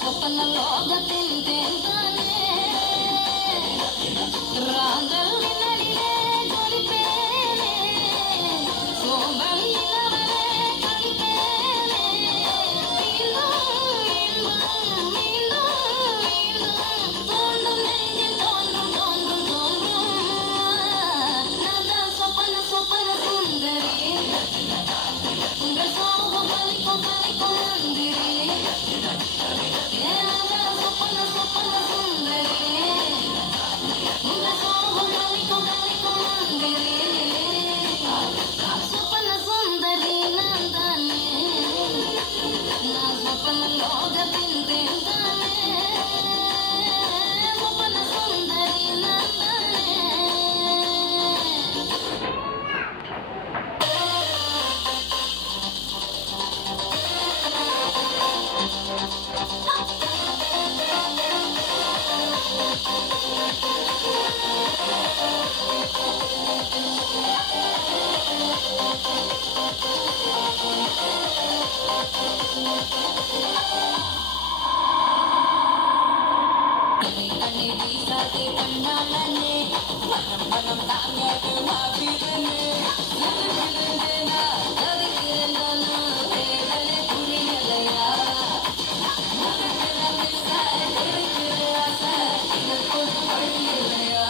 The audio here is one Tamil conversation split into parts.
ಸ್ವಪ್ನ ಲೋಕದಿಂತಾನೆ ರಾಗಲ್ಲಿ ನಡಿಗೆ ಜೊಲಿಪೇನೆ ಸೋಬಲ್ಲಿನವರೇ ಕಲಿಪೇನೆ மீண்டும் மீண்டும் மீண்டும் தோன்றும் நெஞ்சில் தோன்றும் தோன்றும் தோன்றும் நான் தான் சொப்பன சொப்பன சுந்தரி உங்கள் சோகம் கலிக்கும் கலிக்கும் மந்திரி சொப்பன சொப்பன சுந்தரி உங்கள் சோகம் கலிக்கும் கலிக்கும் மந்திரி சொப்பன சுந்தரி நான் தானே நான் சொப்பன லோகத்தின் தானே சொப்பன சுந்தரி நான் தானே கண்ணி வீசாதே கண்ணாலனே மனம் மனம் தாங்காது மாத்திரனே இருக்கிறேனா தவிக்கிறேனா வேதனை புரியலையா இருக்கிற மிஸ்ஸா இருக்கிற ஆசை இதற்கொரு வழி இல்லையா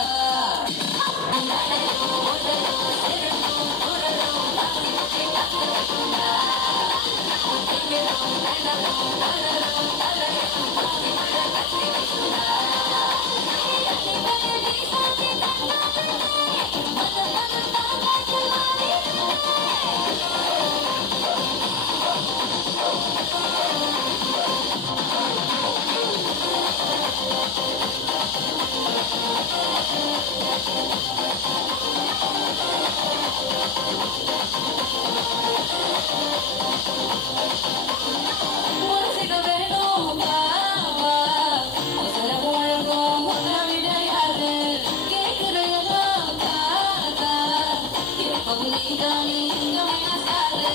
நடக்கும் ஓடலும் செருக்கும் குரலும் தாக்கி முக்கி காத்திருக்குண்டா திமிரும் நடக்கும் வளரும் தலையும் பாதி மழை கட்டி வைக்குண்டா முரசிட வேணும் வா வா அவசர முழங்கும் முத விடையாது கேட்கிறையோ தாத்தா எப்பவும் நீதானே எங்க மனசாரு